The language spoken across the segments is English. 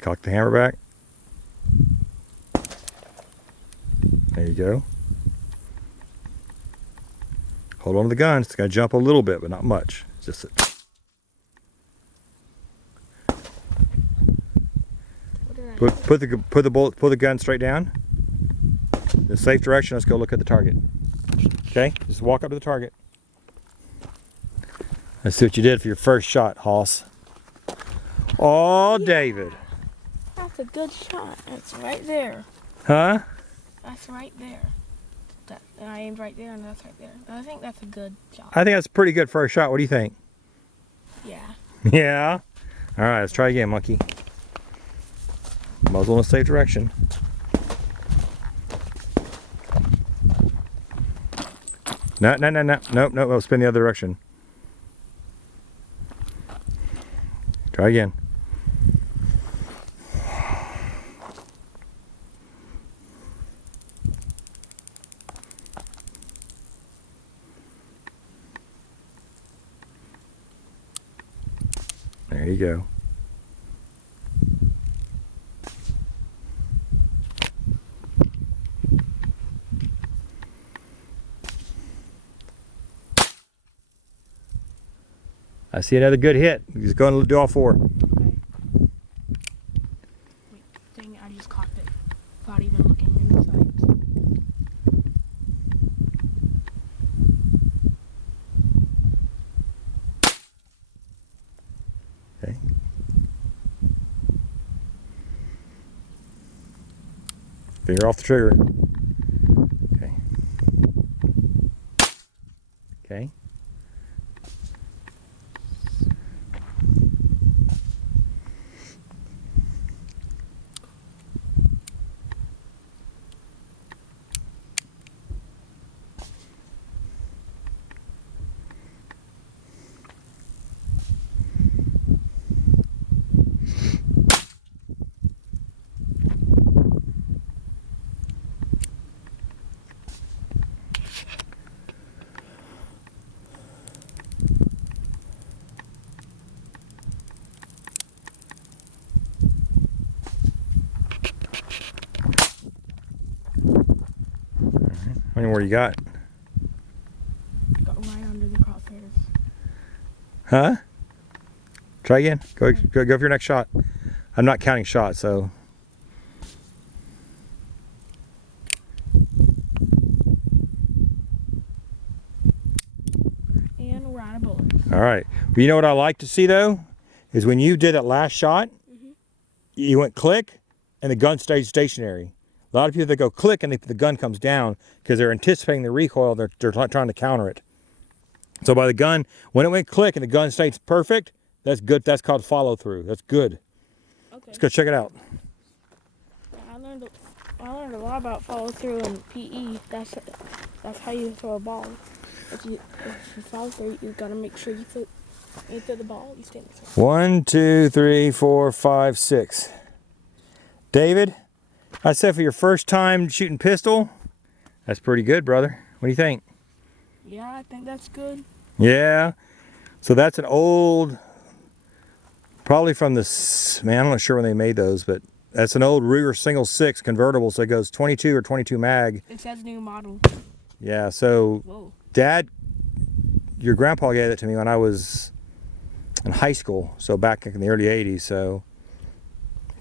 Cock the hammer back. There you go. Hold on to the gun. It's going to jump a little bit, but not much. Just a... Put the gun straight down. The safe direction. Let's go look at the target. Okay, just walk up to the target. Let's see what you did for your first shot, Hoss. Oh, yeah. David. That's a good shot. That's right there. Huh? That's right there. And I aimed right there, and that's right there. And I think that's a good shot. I think that's a pretty good first shot. What do you think? Yeah. Yeah? All right, let's try again, monkey. Muzzle in a safe direction. No. Nope, spin the other direction. Try again. There you go. I see another good hit. Just go and do all four. Okay. Wait, dang it, I just cocked it without even looking in the sights. Okay. Finger off the trigger. Okay. Okay. How many more you got? Got right under the crosshairs. Huh? Try again. Go for your next shot. I'm not counting shots, so. And we're out of bullets. All right. But you know what I like to see though, is when you did that last shot, you went click, and the gun stayed stationary. A lot of people that go click and the gun comes down because they're anticipating the recoil. They're trying to counter it. So by the gun, when it went click and the gun stays perfect, that's good. That's called follow through. That's good. Okay. Let's go check it out. I learned a lot about follow through in PE. That's how you throw a ball. If you follow through, you gotta make sure you throw the ball. You stand there. 1, 2, 3, 4, 5, 6. David, I said for your first time shooting pistol, that's pretty good, brother. What do you think? Yeah, I think that's good. Yeah. So that's an old, probably from the, man, I'm not sure when they made those, but that's an old Ruger single 6 convertible. So it goes 22 or 22 mag. It says new model. Yeah. So Whoa. Dad, your grandpa gave it to me when I was in high school. So back in the early 80s. So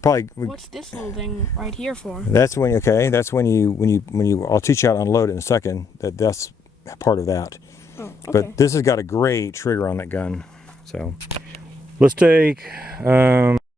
probably. What's this little thing right here for? That's when, okay. That's when you, I'll teach you how to unload it in a second. That's part of that. Oh, okay. But this has got a great trigger on that gun. So let's take,